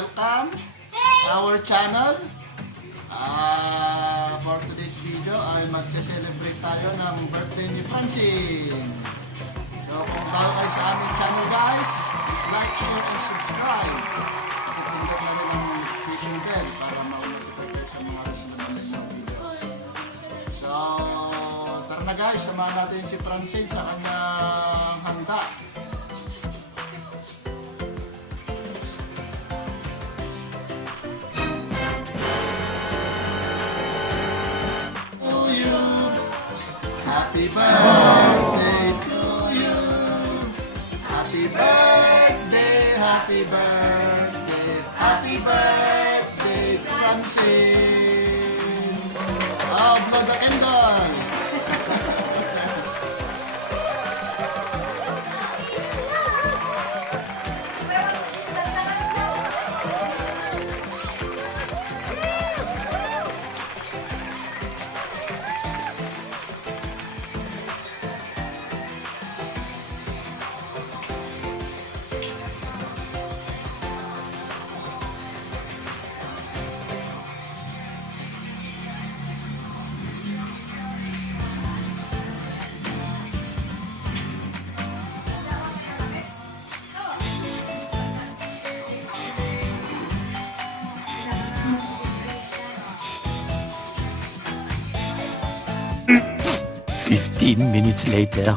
welcome our channel. For today's video ay magse-celebrate tayo ng birthday ni Francine. So kung bago kayo sa aming channel guys, please like, share, and subscribe. Pakipindot na rin ang notification bell para ma-notify kayo sa mga susunod na videos. So tara na guys, samahan natin si Francine sa kanyang handa. Happy birthday to you. Happy birthday, happy birthday, happy birthday to Francine. Oh, blow the candle. 15 minutes later.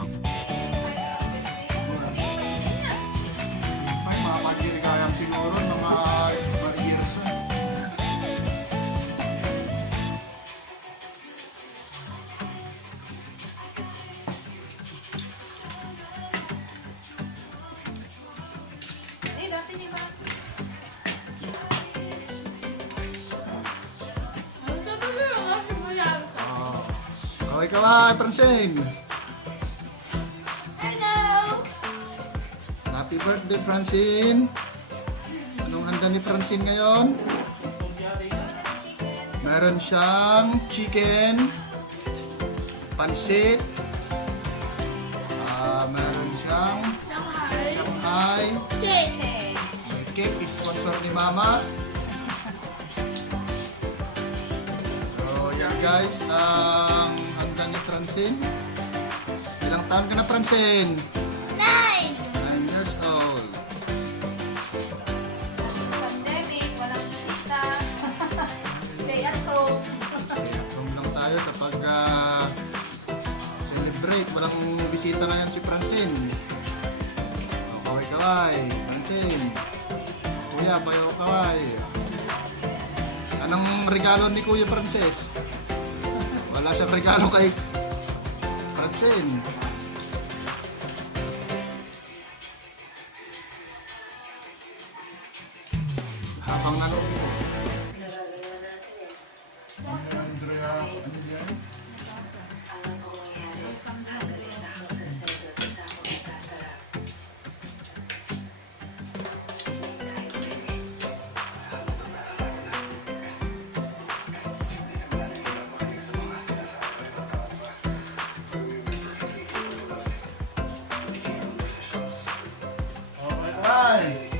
Ay, mga maligayang siguro ng mga years. Kaway, Francine. Hello! Happy birthday, Francine. Anong handa ni Francine ngayon? Meron siyang chicken, pansit, meron siyang Shanghai, cake, sponsor ni Mama. So, yan guys, ang handa ni Francine. Ilang taon ka na, Francine? 9! 9 years old. Pandemic, walang bisita. Stay at home. Home lang tayo sa pag-celebrate. Walang bisita ngayon si Francine. O, kaway. Francine. Kuya, bayaw kaway. Anong regalo ni Kuya Frances? Wala siyang regalo kay Francine. Habang ano? Bye.